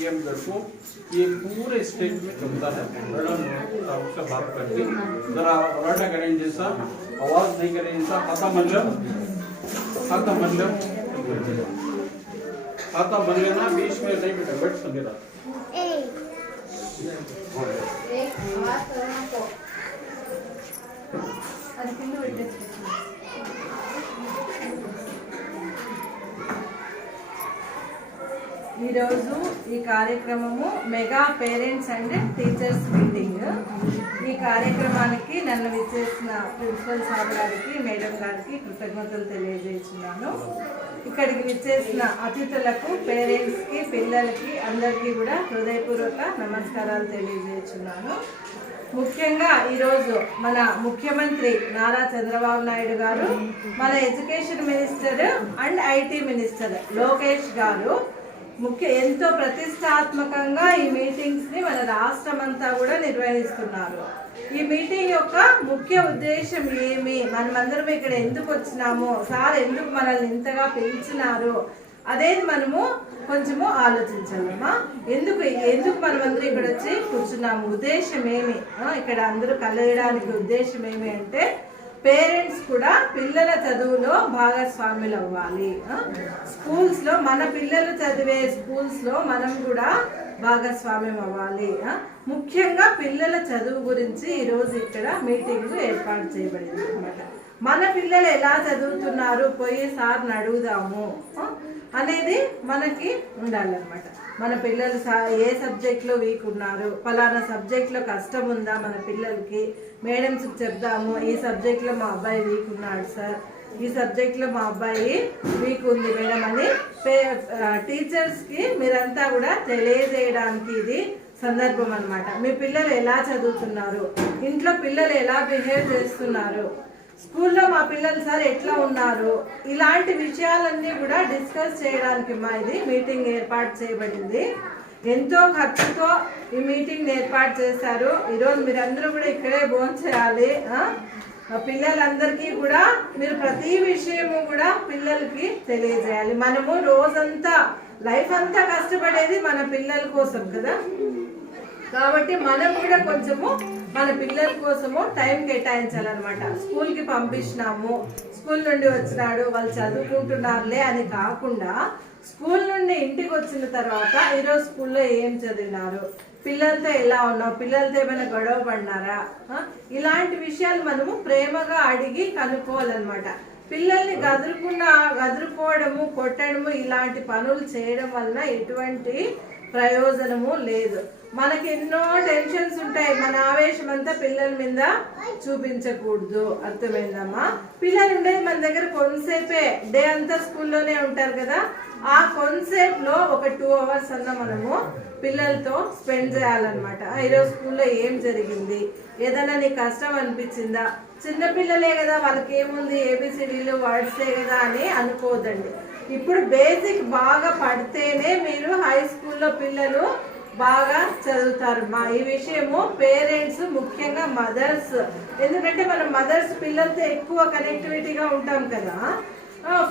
पीएमगढ़ को ये पूरे स्टेट में चलता है। मैडम से बात करके जरा रटा करें जैसा आवाज नहीं करें जैसा खाता मन लेना बीच में नहीं बेटा बैठ सकेगा। ఈరోజు ఈ కార్యక్రమము mega parents and teachers meeting. ఈ కార్యక్రమానికి నన్ను విచ్చేసిన ప్రిన్సిపల్ సార్ గారికి, మేడం గారికి కృతజ్ఞతలు తెలియజేస్తున్నాను. ఇక్కడికి విచ్చేసిన అతిథులకు, పేరెంట్స్కి, పిల్లలకి అందరికీ కూడా హృదయపూర్వక నమస్కారాలు తెలియజేస్తున్నాను. ముఖ్యంగా ఈరోజు మన ముఖ్యమంత్రి నారా చంద్రబాబు నాయుడు గారు, మన education minister and IT minister Lokesh గారు ఎంతో ప్రతిష్టాత్మకంగా ఈ మీటింగ్స్ ని మన రాష్ట్రం అంతా కూడా నిర్వహిస్తున్నారు. ఈ మీటింగ్ యొక్క ముఖ్య ఉద్దేశం ఏమి, మనమందరం ఇక్కడ ఎందుకు వచ్చినాము, సార్ ఎందుకు మనల్ని ఇంతగా పిలిచినారు అనేది మనము కొంచెము ఆలోచించాలమ్మా. ఎందుకు మనమందరం ఇక్కడ వచ్చి కూర్చున్నాము, ఉద్దేశం ఏమి, ఇక్కడ అందరూ కలయడానికి ఉద్దేశం ఏమి అంటే పేరెంట్స్ కూడా పిల్లల చదువులో భాగస్వాములు అవ్వాలి. స్కూల్స్లో మన పిల్లలు చదివే స్కూల్స్లో మనం కూడా భాగస్వామ్యం అవ్వాలి. ముఖ్యంగా పిల్లల చదువు గురించి ఈరోజు ఇక్కడ మీటింగ్ ఏర్పాటు చేయబడింది అనమాట. మన పిల్లలు ఎలా చదువుతున్నారు పోయి సార్ని అడుగుదాము అనేది మనకి ఉండాలన్నమాట. మన పిల్లలు ఏ సబ్జెక్ట్లో వీక్ ఉన్నారు, ఫలానా సబ్జెక్ట్లో కష్టం ఉందా మన పిల్లలకి, మేడమ్స్కి చెప్దాము ఈ సబ్జెక్ట్లో మా అబ్బాయి వీక్ ఉన్నాడు సార్, ఈ సబ్జెక్ట్లో మా అబ్బాయి వీక్ ఉంది మేడం అని టీచర్స్కి మీరంతా కూడా తెలియజేయడానికి ఇది సందర్భం అన్నమాట. మీ పిల్లలు ఎలా చదువుతున్నారు, ఇంట్లో పిల్లలు ఎలా బిహేవ్ చేస్తున్నారు, స్కూల్లో మా పిల్లలు సార్ ఎట్లా ఉన్నారు, ఇలాంటి విషయాలన్నీ కూడా డిస్కస్ చేయడానికి మా ఇది మీటింగ్ ఏర్పాటు చేయబడింది. ఎంతో ఖర్చుతో ఈ మీటింగ్ ఏర్పాటు చేశారు. ఈరోజు మీరందరూ కూడా ఇక్కడే భోంచేయాలి. పిల్లలందరికీ కూడా మీరు ప్రతి విషయము కూడా పిల్లలకి తెలియజేయాలి. మనము రోజంతా లైఫ్ అంతా కష్టపడేది మన పిల్లల కోసం కదా, కాబట్టి మనం కూడా కొంచెము మన పిల్లల కోసము టైం కేటాయించాలన్నమాట. స్కూల్కి పంపించినాము, స్కూల్ నుండి వచ్చినాడు వాళ్ళు చదువుకుంటున్నారులే అని కాకుండా స్కూల్ నుండి ఇంటికి వచ్చిన తర్వాత ఈరోజు స్కూల్లో ఏం చదివినారు, పిల్లలతో ఎలా ఉన్నావు, పిల్లలతో ఏమైనా గొడవ పడినారా, ఇలాంటి విషయాలు మనము ప్రేమగా అడిగి కనుక్కోవాలన్నమాట. పిల్లల్ని గదురుకోవడము, కొట్టడము ఇలాంటి పనులు చేయడం వలన ఎటువంటి ప్రయోజనము లేదు. మనకి ఎన్నో టెన్షన్స్ ఉంటాయి, మన ఆవేశం అంతా పిల్లల మీద చూపించకూడదు. అర్థమైందమ్మా? పిల్లలు ఉండేది మన దగ్గర కొంతసేపే, డే అంతా స్కూల్లోనే ఉంటారు కదా, ఆ కొంతసేపులో ఒక 2 hours అన్న మనము పిల్లలతో స్పెండ్ చేయాలన్నమాట. ఈరోజు స్కూల్లో ఏం జరిగింది, ఏదైనా నీకు కష్టం అనిపించిందా, చిన్నపిల్లలే కదా వాళ్ళకి ఏముంది ఏబిసిడీలు వర్డ్సే కదా అని అనుకోదండి. ఇప్పుడు బేసిక్ బాగా పడితేనే మీరు హై స్కూల్లో పిల్లలు బాగా చదువుతారు. ఈ విషయము పేరెంట్స్, ముఖ్యంగా మదర్స్, ఎందుకంటే మనం మదర్స్ పిల్లలతో ఎక్కువ కనెక్టివిటీగా ఉంటాం కదా,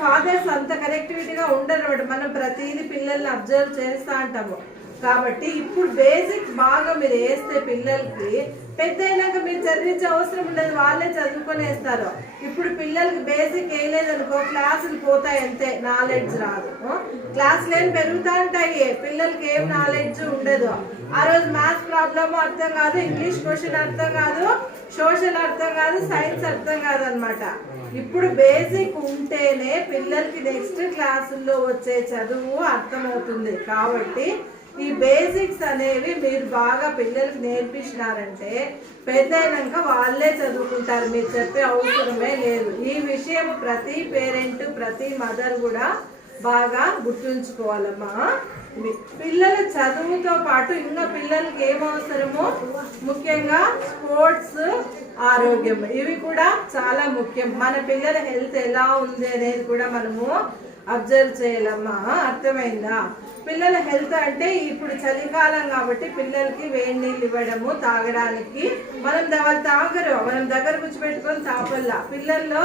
ఫాదర్స్ అంత కనెక్టివిటీగా ఉండరు. మనం ప్రతిదీ పిల్లల్ని అబ్జర్వ్ చేస్తూ ఉంటాము. కాబట్టి ఇప్పుడు బేసిక్ బాగా మీరు వేస్తే పిల్లలకి పెద్ద అయినాక మీరు చదివించే అవసరం ఉండదు, వాళ్ళే చదువుకొనేస్తారు. ఇప్పుడు పిల్లలకి బేసిక్ వేయలేదనుకో క్లాసులు పోతాయి అంతే, నాలెడ్జ్ రాదు. క్లాసులు ఏం పెరుగుతూ ఉంటాయి, పిల్లలకి ఏం నాలెడ్జ్ ఉండదు. ఆ రోజు మ్యాథ్స్ ప్రాబ్లమ్ అర్థం కాదు, ఇంగ్లీష్ క్వశ్చన్ అర్థం కాదు, సోషల్ అర్థం కాదు, సైన్స్ అర్థం కాదు అనమాట. ఇప్పుడు బేసిక్ ఉంటేనే పిల్లలకి నెక్స్ట్ క్లాసుల్లో వచ్చే చదువు అర్థమవుతుంది. కాబట్టి ఈ బేసిక్స్ అనేవి మీరు బాగా పిల్లలకి నేర్పించినారంటే పెద్ద అయినాక వాళ్ళే చదువుకుంటారు, మీరు చెప్పే అవసరమే లేదు. ఈ విషయం ప్రతి పేరెంట్, ప్రతి మదర్ కూడా బాగా గుర్తుంచుకోవాలమ్మా. పిల్లల చదువుతో పాటు ఇంకా పిల్లలకి ఏమవసరమో ముఖ్యంగా స్పోర్ట్స్, ఆరోగ్యం, ఇవి కూడా చాలా ముఖ్యం. మన పిల్లల హెల్త్ ఎలా ఉంది అనేది కూడా మనము అబ్జర్వ్ చేయాలమ్మా. అర్థమైందా? పిల్లల హెల్త్ అంటే ఇప్పుడు చలికాలం కాబట్టి పిల్లలకి వేడి నీళ్ళు ఇవ్వడము తాగడానికి. వాళ్ళు తాగరు, మనం దగ్గర కూర్చోబెట్టుకొని తాపల్లా. పిల్లల్లో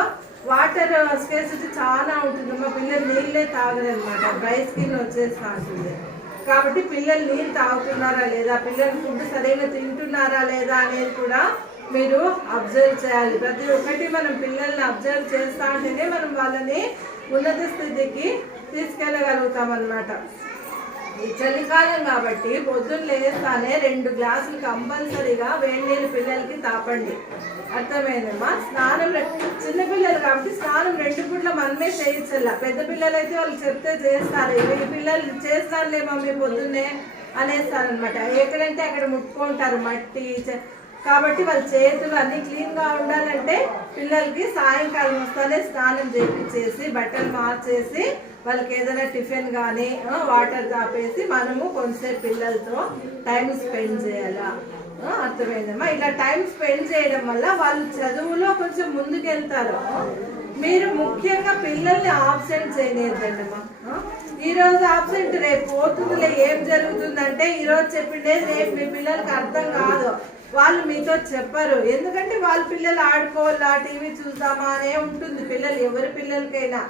వాటర్ స్కేర్సిటీ చాలా ఉంటుంది, మా పిల్లలు నీళ్ళే తాగరు అనమాట, డ్రై స్కిన్ వచ్చేస్తూ ఉంటుంది. కాబట్టి పిల్లలు నీళ్ళు తాగుతున్నారా లేదా, పిల్లలు ఫుడ్ సరిగ్గా తింటున్నారా లేదా అనేది కూడా మీరు అబ్జర్వ్ చేయాలి. ప్రతి ఒక్కటి మనం పిల్లల్ని అబ్జర్వ్ చేస్తా ఉంటేనే మనం వాళ్ళని ఉన్నత స్థితికి తీసుకెళ్ళగలుగుతాం అన్నమాట. ఈ చలికాలం కాబట్టి పొద్దున్న లేస్తానే 2 గ్లాసులు కంపల్సరీగా వేడి నీళ్ళు పిల్లలకి తాపండి. అర్థమైందమ్మా? స్నానం చిన్నపిల్లలు కాబట్టి స్నానం 2 పూట్ల మనమే చేయించాల. పెద్ద పిల్లలు అయితే వాళ్ళు చెప్తే చేస్తారు, ఈ పిల్లలు చేస్తారులే మమ్మీ పొద్దున్నే అనేస్తారనమాట. ఎక్కడంటే అక్కడ ముట్టుకుంటారు మట్టి. కాబట్టి వాళ్ళ చేతులు అన్ని క్లీన్ గా ఉండాలంటే పిల్లలకి సాయంకాలం వస్తానే స్నానం చేపించేసి బట్టలు మార్చేసి వాళ్ళకి ఏదైనా టిఫిన్ కానీ వాటర్ తాపేసి మనము కొంచెంసేపు పిల్లలతో టైం స్పెండ్ చేయాలా. అర్థమైందమ్మా? ఇలా టైం స్పెండ్ చేయడం వల్ల వాళ్ళు చదువులో కొంచెం ముందుకెళ్తారు. మీరు ముఖ్యంగా పిల్లల్ని ఆబ్సెంట్ చేయలేదండమ్మా. ఈ రోజు ఆబ్సెంట్ రేపు పోతుందిలే, ఏం జరుగుతుందంటే ఈ రోజు చెప్పిండేది రేపు మీ పిల్లలకి అర్థం కాదు, వాళ్ళు మీతో చెప్పరు. ఎందుకంటే వాళ్ళ పిల్లలు ఆడుకోవాలా, టీవీ చూద్దామా అనే ఉంటుంది పిల్లలు, ఎవరి పిల్లలకైనా.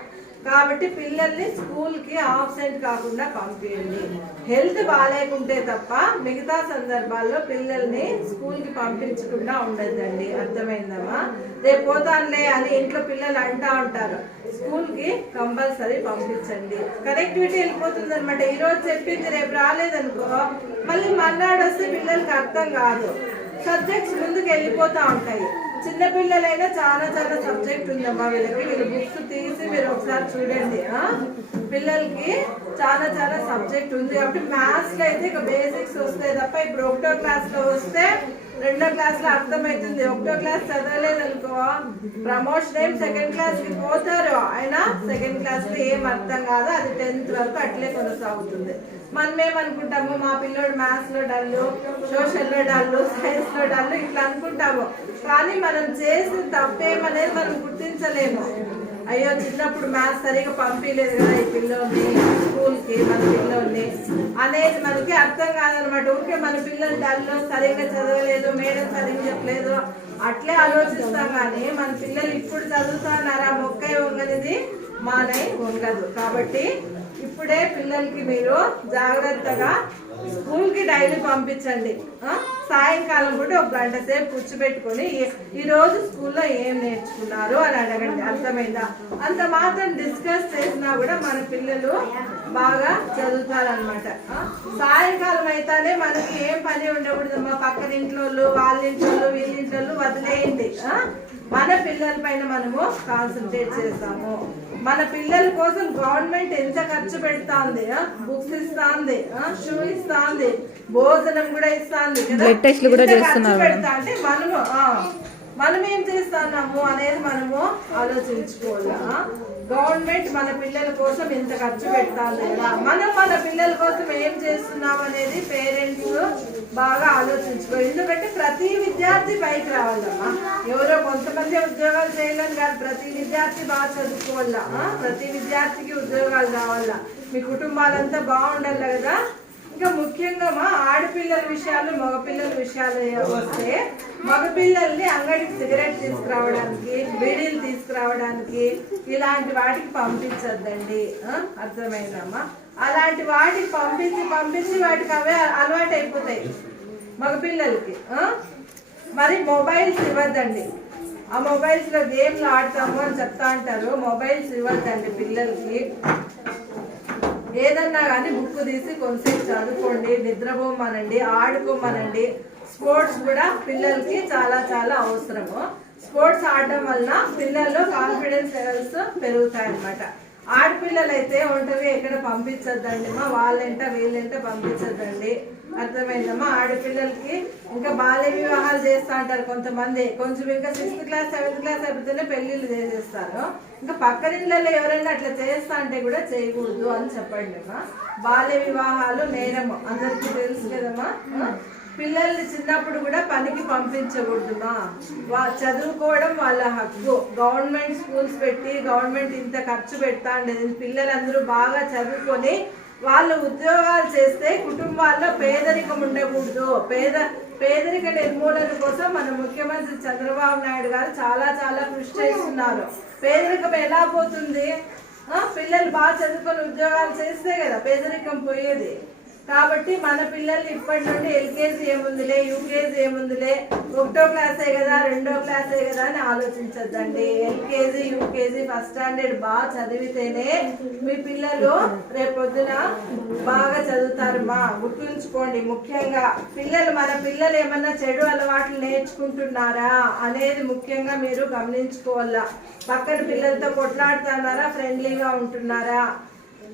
కాబట్టి పిల్లల్ని స్కూల్కి ఆబ్సెంట్ కాకుండా పంపించండి. హెల్త్ బాగాలేకుంటే తప్ప మిగతా సందర్భాల్లో పిల్లల్ని స్కూల్కి పంపించకుండా ఉండద్దండి. అర్థమైందమ్మా? రేపు పోతానులే అని ఇంట్లో పిల్లలు అంటా ఉంటారు, స్కూల్కి కంపల్సరీ పంపించండి. కనెక్టివిటీ వెళ్ళిపోతుంది అనమాట. ఈరోజు చెప్పింది రేపు రాలేదనుకో మళ్ళీ మర్నాడు వస్తే పిల్లలకి అర్థం కాదు, సబ్జెక్ట్స్ ముందుకు వెళ్ళిపోతూ ఉంటాయి. చిన్నపిల్లలైనా చాలా చాలా సబ్జెక్ట్ ఉందమ్మా వీళ్ళకి. వీళ్ళు బుక్స్ తీసి మీరు ఒకసారి చూడండి. పిల్లలకి చాలా చాలా సబ్జెక్ట్ ఉంది కాబట్టి మ్యాథ్స్ లో అయితే ఇక బేసిక్స్ వస్తాయి తప్ప ఇప్పుడు 1వ క్లాస్ లో వస్తే 2వ క్లాస్ లో అర్థమవుతుంది. 1వ క్లాస్ చదవలేదనుకో ప్రమోషన్ ఏం 2nd క్లాస్ కి పోతారు, అయినా 2nd క్లాస్ లో ఏం అర్థం కాదు. అది 10th వరకు అట్లే కొనసాగుతుంది. మనం ఏమనుకుంటాము, మా పిల్లోడు మ్యాథ్స్ లో డల్లు, సోషల్ లో డల్లు, సైన్స్ లో డల్లు ఇట్లా అనుకుంటాము. కానీ మనం చేసిన తప్పేమనేది మనం గుర్తించలేము. అయ్యో చిన్నప్పుడు మ్యాథ్స్ సరిగా పంపించలేదు కదా ఈ పిల్లోని స్కూల్కి, మన పిల్లోని అనేది మనకి అర్థం కాదనమాట. ఊరికే మన పిల్లలు డల్లు, సరిగ్గా చదవలేదు, మేడం సరిగ్గా చెప్పలేదు అట్లే ఆలోచిస్తాం. కానీ మన పిల్లలు ఇప్పుడు చదువుతున్నారా, మొక్కై వంగనిది మానై వంగదు. కాబట్టి ఇప్పుడే పిల్లలకి మీరు జాగ్రత్తగా స్కూల్కి డైలీ పంపించండి. సాయంకాలం కూడా 1 గంట సేపు కూర్చోబెట్టుకొని ఈ రోజు స్కూల్లో ఏం నేర్చుకున్నారు అని అడగండి. అర్థమైందా? అంత మాత్రం డిస్కస్ చేసినా కూడా మన పిల్లలు బాగా చదువుతారనమాట. సాయంకాలం అయితేనే మనకి ఏం పని ఉండకూడదు. మా పక్కన ఇంట్లో వాళ్ళ ఇంట్లో వీళ్ళ ఇంట్లో వదిలేయండి. మన పిల్లల పైన మనము కాన్సన్ట్రేట్ చేస్తాము. మన పిల్లల కోసం గవర్నమెంట్ ఎంత ఖర్చు పెడతాంది, బుక్స్ ఇస్తాంది, షూ ఇస్తాంది, భోజనం కూడా ఇస్తాంది, పెడతా అంటే మనం ఏం చేస్తున్నాము అనేది మనము ఆలోచించుకోవాలా. గవర్నమెంట్ మన పిల్లల కోసం ఎంత ఖర్చు పెడతాను కదా, మనం మన పిల్లల కోసం ఏం చేస్తున్నాం అనేది పేరెంట్స్ బాగా ఆలోచించుకో. ఎందుకంటే ప్రతి విద్యార్థి పైకి రావాలమ్మా. ఎవరో కొంతమంది ఉద్యోగాలు చేయాలని కాదు, ప్రతి విద్యార్థి బాగా చదువుకోవాలా, ప్రతి విద్యార్థికి ఉద్యోగాలు కావాలా, మీ కుటుంబాలంతా బాగుండాలి కదా. ఇంకా ముఖ్యంగా మా ఆడపిల్లల విషయాలు, మగపిల్లల విషయాలు వస్తే మగపిల్లల్ని అంగడికి సిగరెట్ తీసుకురావడానికి, బీడీలు తీసుకురావడానికి ఇలాంటి వాటికి పంపించద్దండి. అర్థమైందమ్మా? అలాంటి వాటికి పంపించి వాటికి అవే అలవాటు అయిపోతాయి మగపిల్లలకి. మరి మొబైల్స్ ఇవ్వద్దండి. ఆ మొబైల్స్ లో గేమ్లు ఆడతాము అని చెప్తా అంటారు. మొబైల్స్ ఇవ్వద్దండి పిల్లలకి. ఏదన్నా కానీ బుక్ తీసి కొంతసేపు చదువుకోండి, నిద్రపోమనండి, ఆడుకోమనండి. స్పోర్ట్స్ కూడా పిల్లలకి చాలా చాలా అవసరము. స్పోర్ట్స్ ఆడడం వలన పిల్లల్లో కాన్ఫిడెన్స్ లెవెల్స్ పెరుగుతాయి అన్నమాట. ఆడపిల్లలు అయితే ఒంటరిగా ఎక్కడ పంపించద్దండి మా, వాళ్ళంట వీళ్ళంట పంపించద్దండి. అర్థమైందమ్మా? ఆడపిల్లలకి ఇంకా బాల్య వివాహాలు చేస్తూ ఉంటారు కొంతమంది. కొంచెం ఇంకా 6th క్లాస్ 7th క్లాస్ అయిపోతేనే పెళ్లిళ్ళు చేసేస్తారు. ఇంకా పక్కన ఇళ్ళలో ఎవరైనా అట్లా చేస్తా అంటే కూడా చేయకూడదు అని చెప్పండి అమ్మా. బాల్య వివాహాలు నేరము, అందరికీ తెలుసు కదమ్మా. పిల్లల్ని చిన్నప్పుడు కూడా పనికి పంపించకూడదుమా. చదువుకోవడం వాళ్ళ హక్కు. గవర్నమెంట్ స్కూల్స్ పెట్టి గవర్నమెంట్ ఇంత ఖర్చు పెడతా ఉండేది. పిల్లలందరూ బాగా చదువుకొని వాళ్ళు ఉద్యోగాలు చేస్తే కుటుంబాల్లో పేదరికం ఉండకూడదు. పేదరిక నిర్మూలన కోసం మన ముఖ్యమంత్రి చంద్రబాబు నాయుడు గారు చాలా చాలా కృషి చేస్తున్నారు. పేదరికం ఎలా పోతుంది? పిల్లలు బాగా చదువుకొని ఉద్యోగాలు చేస్తే కదా పేదరికం పోయేది. కాబట్టి మన పిల్లల్ని ఇప్పటి నుండి ఎల్కేజీ ఏముందిలే, యూకేజీ ఏముందిలే, 1వ క్లాసే కదా 2వ క్లాసే కదా అని ఆలోచించద్దండి. ఎల్కేజీ యూకేజీ ఫస్ట్ స్టాండర్డ్ బాగా చదివితేనే మీ పిల్లలు రేపొద్దున బాగా చదువుతారు. గుర్తుంచుకోండి, ముఖ్యంగా మన పిల్లలు ఏమన్నా చెడు అలవాట్లు నేర్చుకుంటున్నారా అనేది ముఖ్యంగా మీరు గమనించుకోవాలా. పక్కన పిల్లలతో కొట్లాడుతున్నారా, ఫ్రెండ్లీగా ఉంటున్నారా?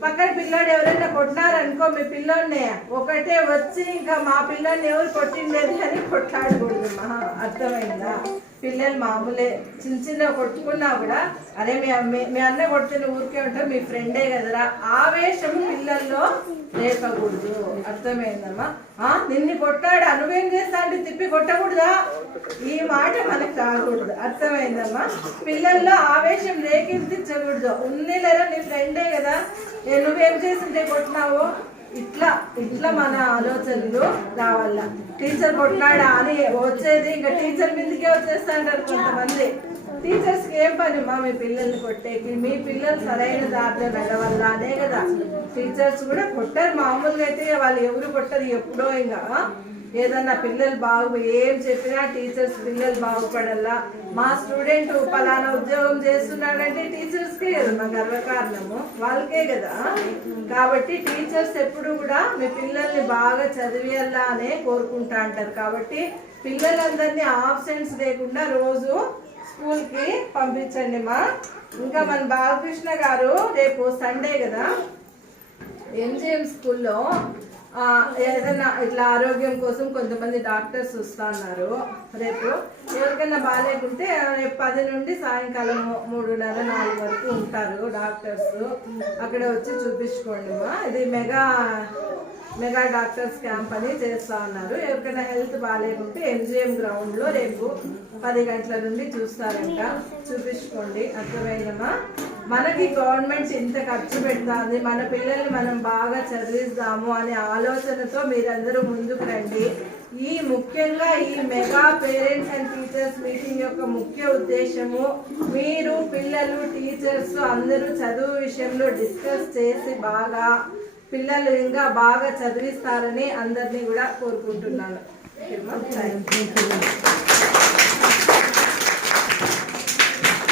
పక్కన పిల్లోడు ఎవరైనా కొట్టినారనుకో మీ పిల్లోడిని ఒకటే వచ్చి ఇంకా మా పిల్లోడిని ఎవరు కొట్టిండేది అని కొట్లాడకూడదు. అర్థమైందా? పిల్లలు మామూలే, చిన్న కొట్టుకున్నా కూడా అరే మీ అన్న కొడుతున్న ఊరికే ఉంటావు, మీ ఫ్రెండే కదరా, ఆవేశం పిల్లల్లో రేపకూడదు. అర్థమైందమ్మా? నిన్ను కొట్టాడు, నువ్వేం చేస్తా అంటే తిప్పి కొట్టకూడదా, ఈ మాట మనకు రాకూడదు. అర్థమైందమ్మా? పిల్లల్లో ఆవేశం రేకెత్తించకూడదు. ఉంది లేదా నీ ఫ్రెండే కదా, నువ్వేం చేసింటే కొట్టినావు, ఇట్లా మన ఆలోచనలు రావాల. టీచర్ కొట్లాడా అని వచ్చేది ఇంకా టీచర్ మీదకే వచ్చేస్తాంటారు కొంతమంది. టీచర్స్కి ఏం పని మీ పిల్లల్ని కొట్టేకి? మీ పిల్లలు సరైన దారిలో నడవల్ల అనే కదా. టీచర్స్ కూడా కొట్టరు మామూలుగా, అయితే వాళ్ళు ఎవరు కొట్టరు ఎప్పుడో. ఇంకా ఏదన్నా పిల్లలు ఏం చెప్పినా టీచర్స్ పిల్లలు బాగుపడాలా. మా స్టూడెంట్ పలానా ఉద్యోగం చేస్తున్నాడంటే టీచర్స్కే కదా మా గర్వకారణము, వాళ్ళకే కదా. కాబట్టి టీచర్స్ ఎప్పుడు కూడా మీ పిల్లల్ని బాగా చదివేయాలా అనే కోరుకుంటా అంటారు. కాబట్టి పిల్లలందరినీ ఆబ్సెంట్స్ లేకుండా రోజు స్కూల్కి పంపించండి ఇంకా మన బాలకృష్ణ గారు రేపు సండే కదా ఎంజిఎం స్కూల్లో ఏదైనా ఇట్లా ఆరోగ్యం కోసం కొంతమంది డాక్టర్స్ వస్తున్నారు. రేపు ఎవరికైనా బాగాలేకుంటే రేపు 10 నుండి సాయంకాలం 3:30, 4 వరకు ఉంటారు డాక్టర్స్. అక్కడ వచ్చి చూపించుకోండి ఇది మెగా డాక్టర్స్ క్యాంప్ అని చేస్తా ఉన్నారు. ఎవరికైనా హెల్త్ బాగాలేకుంటే ఎంజిఎం గ్రౌండ్లో రేపు 10 గంటల నుండి చూస్తారంట, చూపించుకోండి. అర్థమైందమ్మా? మనకి గవర్నమెంట్ ఇంత ఖర్చు పెడుతుంది, మన పిల్లల్ని మనం బాగా చదివిస్తాము అనే ఆలోచనతో మీరందరూ ముందుకు రండి. ముఖ్యంగా ఈ mega parents and teachers meeting యొక్క ముఖ్య ఉద్దేశము మీరు పిల్లలు టీచర్స్ అందరూ చదువు విషయంలో డిస్కస్ చేసి పిల్లలు ఇంకా బాగా చదివిస్తారని అందరినీ కూడా కోరుకుంటున్నాను.